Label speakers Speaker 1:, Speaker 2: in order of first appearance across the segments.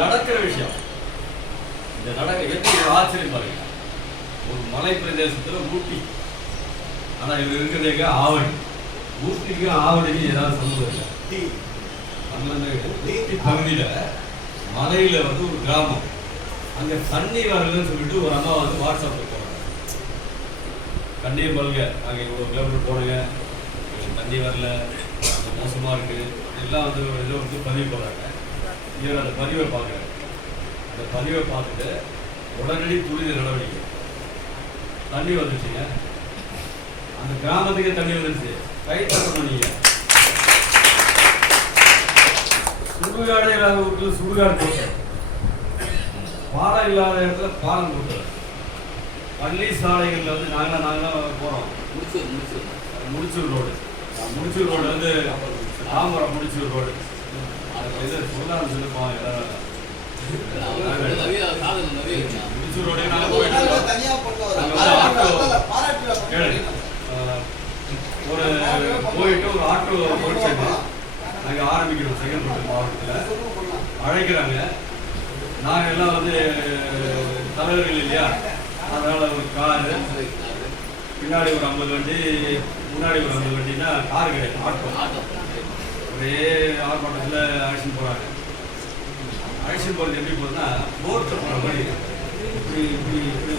Speaker 1: நடக்கிற விஷயம். இந்த நடக்க எப்படி ஆச்சரியம் பாருங்க. ஒரு மலை பிரதேசத்துல ஊட்டி. ஆனா இவர் இருக்கிறது எங்க ஆவடி ஊட்டிக்கும் ஆவடிக்கும் ஏதாவது சம்மந்தம் இல்லை ஊட்டி பகுதியில மலையில வந்து ஒரு கிராமம். அங்க தண்ணி வரலன்னு சொல்லிட்டு ஒரு அம்மா வந்து வாட்ஸ்அப்ல போறாங்க. தண்ணியை பல்க நாங்கள் இவ்வளோ கிலோமீட்டர் போனோங்க தண்ணி வரல. மோசமாக இருக்குது எல்லாம் வந்து இதில் வந்து பதிவு போடுறாங்க. அந்த பதிவை பார்க்குறாரு. அந்த பதிவை பார்த்துட்டு உடனடி துரித நடவடிக்கை. தண்ணி வந்துச்சுங்க அந்த கிராமத்துக்கே தண்ணி வந்துருச்சு. கை தட்டணும் நீங்கள் சுடுகாடு இல்லாத வீட்டில் சுடுகாடு போட்டார் பாலம் இல்லாத இடத்துல பாலம் போட்டார் பள்ளி சாலைகளில் வந்து நாங்களாம் நாங்களாம் போகிறோம்
Speaker 2: முடிச்சு முடிச்சு.
Speaker 1: முடிச்சூர் ரோடு. முடிச்சூர் ரோடு வந்து தாம்பரம் முடிச்சூர் ரோடு. அது போயிட்டு
Speaker 3: ஒரு
Speaker 1: வந்து ஆட்டோ
Speaker 3: பாராட்டுல
Speaker 1: கேளு. அஹ், ஒரு போயிட்டு ஒரு ஆட்டோ நாங்கள் ஆரம்பிக்கிறோம் செங்கல்பட்டு மாவட்டத்தில் அழைக்கிறாங்க நாங்கள் எல்லாம் வந்து தலைவர்கள் இல்லையா அதனால ஒரு காரு பின்னாடி ஒரு ஐம்பது வண்டி முன்னாடி ஒரு ஐம்பது வண்டினா கார் கிடையாது ஆட்டோ
Speaker 2: ஆட்டோ
Speaker 1: ஒரே ஆர்ப்பாட்டத்தில் அழைச்சிட்டு போகிறாங்க அழைச்சிட்டு போகிறது எப்படி போகுதுன்னா போர்ட்டில் போகிற மாதிரி இப்படி இப்படி இப்படி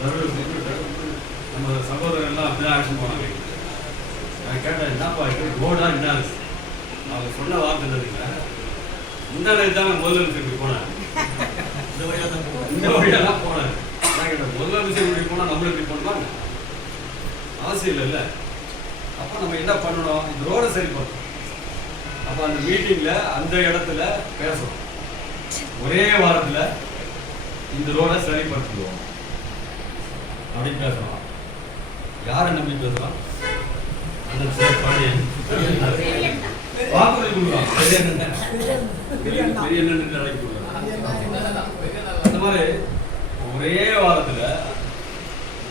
Speaker 1: இப்படி இப்படி. நம்ம சகோதரர் எல்லாம் அப்படிதான் அழைச்சிட்டு போனாங்க நான் கேட்டேன் என்னப்பா இது? ரோடா என்ன அவங்க சொன்ன வார்த்தை இருந்ததுங்க இந்த நேரத்து தாங்க முதல்ல இப்படி போனேன்.
Speaker 3: இந்த வழியா தான்
Speaker 1: இந்த வழியாக தான் போனேன். நான் கேட்டேன் முதல்ல இப்படி போனால் நம்மளும் இப்படி போனோமா அவசியம் இல்லைல்ல. அப்போ நம்ம என்ன பண்ணணும்? இந்த ரோடை சரி பண்ணணும். அப்போ அந்த மீட்டிங்கில் அந்த இடத்துல பேசணும். ஒரே வாரத்தில் இந்த ரோடை சரிப்படுத்திடுவோம் அப்படின்னு பேசலாம். யாரை நம்பி பேசலாம்? வாக்குறுதி கொடுக்கலாம். பெரிய அந்த மாதிரி ஒரே வாரத்துல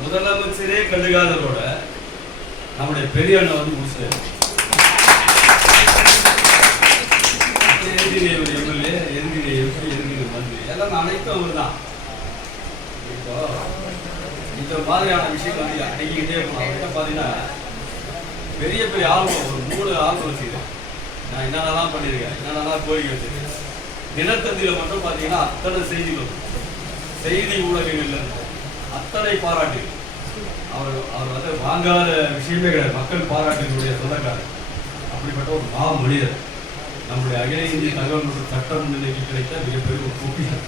Speaker 1: முதலமைச்சரே கண்டுகாததோட நம்முடைய பெரிய அண்ணன் வந்து முடிச்சாரு எதுக்கு ஒரு எம்எல்ஏ எதுக்கு எம்பி எதுக்கு மந்திரி எல்லாம் அனைத்தும் அவர் தான் இப்போ இந்த மாதிரியான விஷயங்கள் வந்து அடங்கிக்கிட்டே பார்த்தீங்கன்னா பெரிய பெரிய ஆர்வம் ஒரு மூணு ஆர்வம் வச்சுக்கிறேன் நான் என்னென்னலாம் பண்ணியிருக்கேன் என்னென்னலாம் கோரிக்கை வச்சிருக்கேன். தினத்தந்தியில் மட்டும் பார்த்தீங்கன்னா அத்தனை செய்திகள் செய்தி ஊடகங்கள்ல இருந்து அத்தனை பாராட்டு அவர் அவர் வந்து வாங்காத விஷயமே கிடையாது. மக்கள் பாராட்டினுடைய சொந்தக்காரர். அப்படிப்பட்ட ஒரு மாமொழியர் நம்முடைய அகில இந்திய தகவல் மற்றும் சட்டம் நிலைக்கு கிடைத்த மிகப்பெரிய ஒரு பொக்கிஷம்